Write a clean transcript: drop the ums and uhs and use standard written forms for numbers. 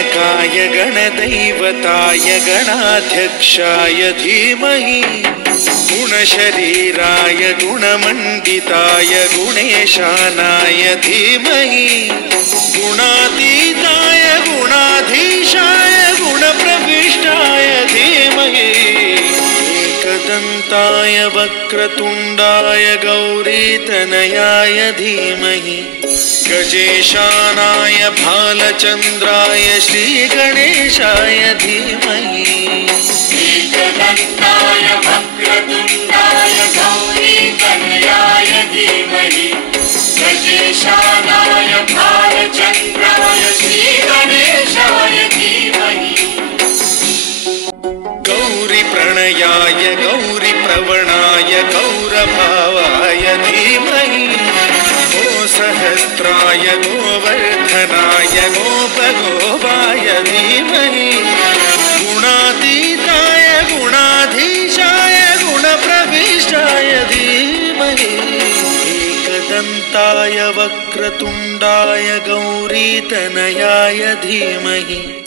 गणनायकाय गणदैवताय गणाध्यक्षाय धीमहि गुणशरीराय गुणमण्डिताय गुणेशानाय धीमहि गुणातीताय गुणाधीशाय गुणप्रविष्टाय धीमहि एकदन्ताय वक्रतुण्डाय गौरीतनयाय धीमहि गजेशानाय भालचन्द्राय श्रीगणेशाय धीमहि एकदन्ताय वक्रतुण्डाय गौरीतनयाय धीमहि गजेशानाय भालचन्द्राय श्रीगणेशाय धीमहि गौरीप्रणयाय गौरीप्रवणाय गौरभावाय धीमहि सहस्राय गोवर्धनाय गोपगोपाय धीमहि गुणातीताय गुणाधीशाय गुणप्रविष्टाय धीमहि एकदन्ताय वक्रतुण्डाय गौरीतनयाय धीमहि